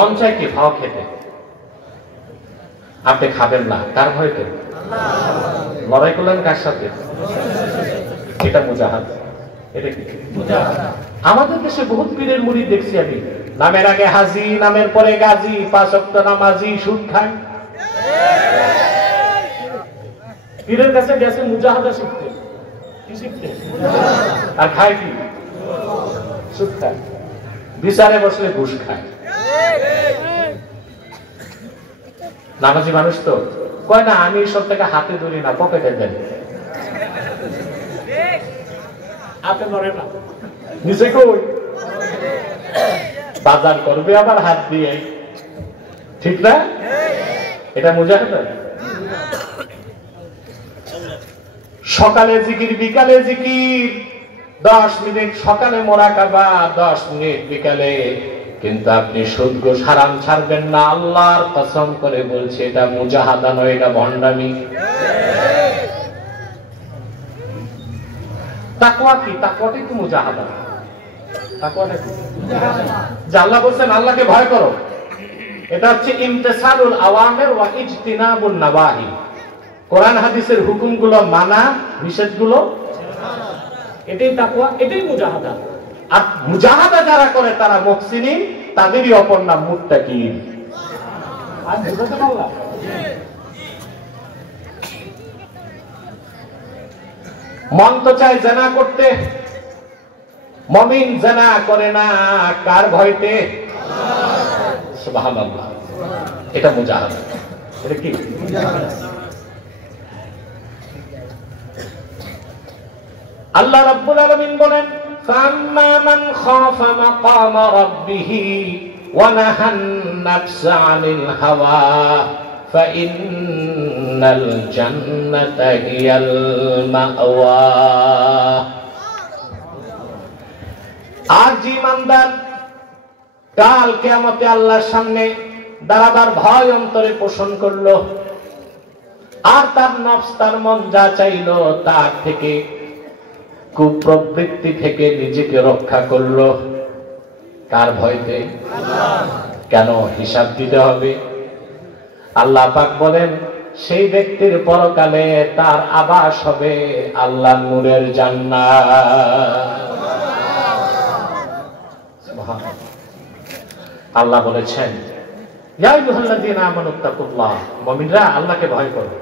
মন চায় কি খাওয়া খেতে, আপনি খাবেন না, কার ভয়তে? লড়াই করলেন কার সাথে? এটা মুজাহাদা। এটা কি আমাদের দেশে বহুত পীরের মুরিদ দেখছি আমি, নামের আগে হাজি, নামের পরে গাজী, 5 ওয়াক্ত নামাজি, সুদ খায়। পীরের কাছে গেছে মুজাহাদা শিখতে, কি শিখতে? আর খায় কি? সুদ খায়। বিচারে বসলে ঘুষ খায়। নামাজি মানুষ তো কয় না, আমি সব থেকে হাতে ধরি না, পকেটে দেন। হাতে ধরে না, নিচে কই বাজার করবে আবার হাত দিয়ে, ঠিক না? এটা মুজাহাদা। সকালে জিকির, বিকালে জিকির, 10 মিনিট সকালে মোরাকাবা, 10 মিনিট বিকালে, কিন্তু আপনি সুদ ঘুষ হারাম ছাড়বেন না। আল্লাহর কসম করে বলছে এটা মুজাহাদা নয়, এটা ভণ্ডামি। তাকওয়া কি? তাকওয়াটাই তো মুজাহাদা। তাকওয়াটা কি? যে আল্লাহ বলছেন আল্লাহকে ভয় করো, এটা হচ্ছে ইমতিসালুল আওয়ামির ওয়া ইজতিনাবুন নাওয়াহি। কোরআন হাদিসের হুকুমগুলো মানা, নিষেধগুলো, এটাই তাকওয়া, এটাই মুজাহাদা। আর মুজাহাদা যারা করে তারা মুহসিনিন, তাদেরই অপর নাম মুত্তাকিন। আর বুঝতে পারলাম? মন তো চায় জিনা করতে, মুমিন জিনা করে না, কার ভয়তে? সুবহানাল্লাহ। এটা মুজাহাদা। এটা কি? আল্লাহ রাব্বুল আলামিন বলেন, ফাম্মা মান খাফা মাকামা রাব্বিহি ওয়া নাহান নাফসা আনিল হাওয়া ফাইন্নাল জান্নাতা হিয়াল মাওয়া। আর যে ইমানদার কাল কিয়ামতে আল্লাহর সামনে দাঁড়াবার ভয় অন্তরে পোষণ করলো, আর তার নফস, তার মন যা চাইলো তার থেকে, কুপ্রবৃত্তি থেকে নিজেকে রক্ষা করলো, কার ভয়তে? কেন? হিসাব দিতে হবে। আল্লাহ পাক বলেন সেই ব্যক্তির পরকালে তার আবাস হবে আল্লাহর নূরের জান্নাত। আল্লাহ বলেছেন, ইয়া আইয়ুহাল্লাযীনা আমানুত্তাকুল্লাহ, মুমিনরা আল্লাহকে ভয় করো।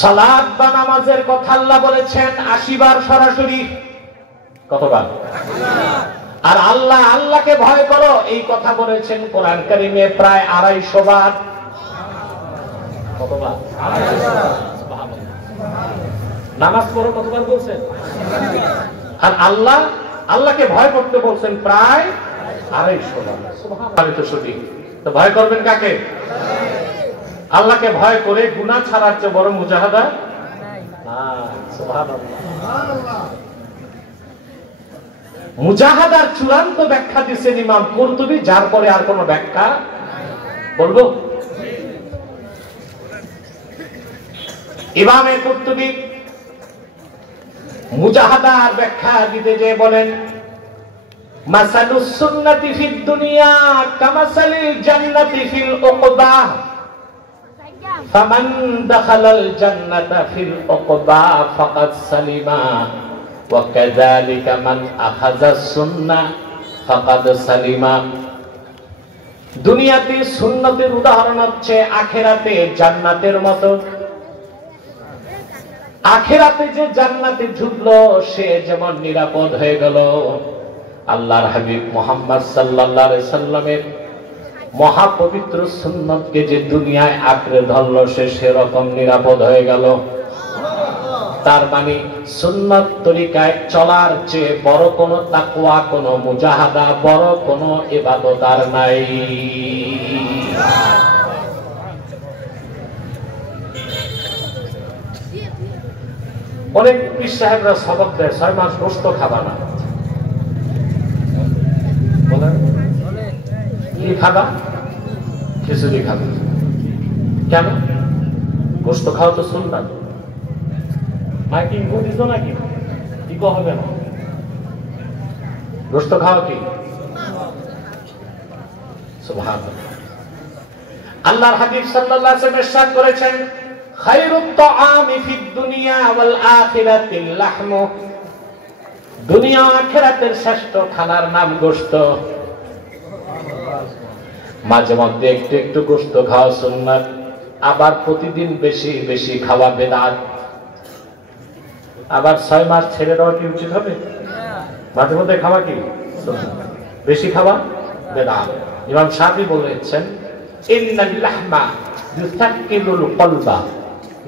সালাত বা নামাজের কথা আল্লাহ বলেছেন 80 বার সরাসরি। কতবার? আর আল্লাহ, আল্লাহকে ভয় করো এই কথা বলেছেন কোরআন কারীমে প্রায় 250 বার। কতবার? 250। নামাজ পড়ো কতবার বলছেন? আর আল্লাহ, আল্লাহকে ভয় করতে বলছেন প্রায় 250 বার। সুবহানাল্লাহ। তো সঠিক। তো ভয় করবেন কাকে? আল্লাহকে ভয় করে গুনাহ ছাড়ার চেয়ে বড় মুজাহাদা নাই। সুবহানাল্লাহ। মুজাহাদার চূড়ান্ত ব্যাখ্যা দিয়েছেন ইমাম কুরতুবী, যার পরে আর কোন ব্যাখ্যা বলবো? ইমামে কুরতুবী মুজাহাদার ব্যাখ্যা দিতে যে বলেন, মাসালুস সুন্নাতি ফিদ দুনিয়া কামাসালিল জান্নাতি ফিল উকবা ফামান দাখালাল জান্নাতা ফিল উকবা ফাকাদ সালিমা ওয়া কাযালিকা মান আখাযাস সুন্নাহ ফাকাদ সালিমা। দুনিয়াতে সুন্নতের উদাহরণ হচ্ছে আখিরাতে জান্নাতের মতো। আখিরাতে যে জান্নাতে ঢুকলো সে যেমন নিরাপদ হয়ে গেল, আল্লাহর হাবিব মুহাম্মদ সাল্লাল্লাহু আলাইহি সাল্লামের মহাপবিত্র সুন্নতকে যে দুনিয়ায় আঁকড়ে ধরলো সে সেরকম নিরাপদ হয়ে গেল। তার মানে সুন্নত তরিকায় চলার চেয়ে বড় কোনো তাকওয়া, কোনো মুজাহাদা, বড় কোনো ইবাদত আর নাই। অনেক পীর সাহেবরা সবক দেয় 6 মাস গোশত খাবা না। কি খাবা? খিচুড়ি খাবে। কেন? গোশত খাওয়া তো সুন্নাত। মাইকিং বুঝিস নাকি? কি হবে না? গোশত খাওয়া কি? সুবহানাল্লাহ। আল্লাহর হাবিব সাল্লাল্লাহু আলাইহি ওয়াসাল্লাম ইরশাদ করেছেন, খায়রুত তাআমি ফিদ দুনিয়া ওয়াল আখিরাতিল লাহমু। দুনিয়া আখিরাতের শ্রেষ্ঠ খানার নাম গোশত। মাঝে মধ্যে একটু একটু গোশত খাওয়া সুন্নাত, আবার প্রতিদিন বেশি বেশি খাওয়া বিদআত। আবার 6 মাস ছেড়ে দেওয়া কি উচিত হবে? মাঝে মধ্যে খাওয়া কি সুন্নাত, বেশি খাওয়া বিদআত। ইমাম শাফি বলেছেন, ইন্নাল লাহমা ইউসাক্কিলুল কলবা।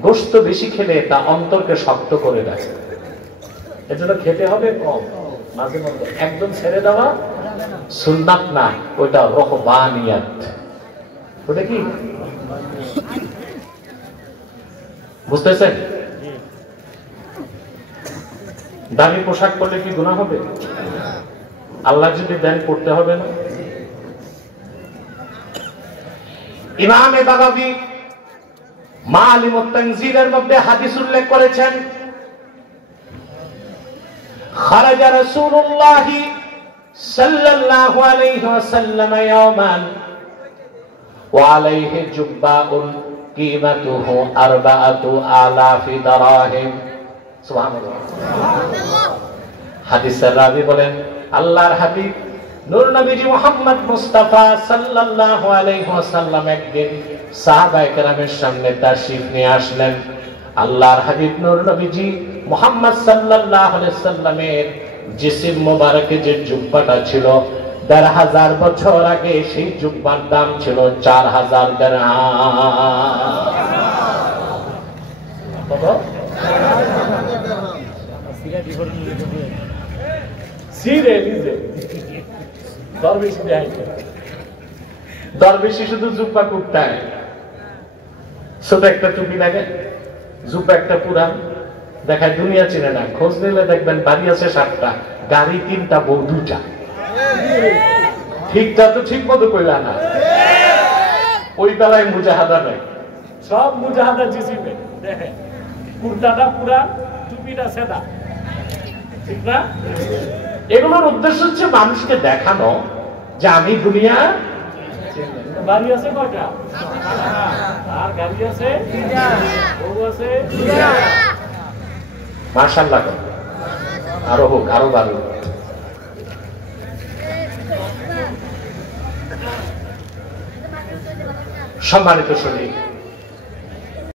গোশত বেশি খেলে তা অন্তরকে শক্ত করে দেয়, এজন্য খেতে হবে কম, মাঝে মধ্যে। একদম ছেড়ে দেওয়া সুন্নাত না, ওইটা রহবানিয়াত। ওটা কি বুঝতেছেন? দামি পোশাক পরলে কি গুনাহ হবে? আল্লাহ যদি দেন পড়তে হবে না? ইমামে বাগাবী মাআলিমুত তানজিলের মধ্যে হাদিস উল্লেখ করেছেন, খারাজা রাসূলুল্লাহ সাল্লাল্লাহু আলাইহি ওয়াসাল্লাম ইয়াওমান ওয়া আলাইহি জুব্বাউন কিমাতুহু 4000 দারাহিম। সুবহানাল্লাহ। হাদিসের রাবী বলেন, আল্লাহর হাবিব নূর নবীজি মুহাম্মদ মুস্তাফা সাল্লাল্লাহু আলাইহি ওয়াসাল্লাম একদিন সাহাবায়ে কেরামের সামনে তাশরীফ নিয়ে আসলেন। আল্লাহর হাবিব নূর নবীজি মুহাম্মদ সাল্লাল্লাহু আলাইহি ওয়াসাল্লামের জিসিম মোবারকে যে জুব্বাটা ছিল, ১৫০০ বছর আগে সেই জুব্বার দাম ছিল ৪০০০ দিরহাম। কত? দরবেশি শুধু জুব্বা কুট্টায়, ছোট একটা টুপি লাগে, জুব্বা একটা পুরান, দেখায় দুনিয়া চিনে না। খোঁজ নিলে দেখবেন বাড়ি আছে 7টা, গাড়ি 3টা, বউ 2টা। ঠিকটা তো ঠিক মতো কইলা না, ওই বেলায় মুজাহাদা নাই, সব মুজাহাদা জিসিমে। দেখেন কুর্তাটা পুরান, টুপিটা সেদা, ঠিক না? এগুলোর উদ্দেশ্য হচ্ছে মানুষকে দেখানো যে আমি দুনিয়া। বাড়ি আছে কয়টা? আর গাড়ি আছে, বউ আছে। মাশাআল্লাহ, আরো হোক, আরো ভালো। সম্মানিত শরীর,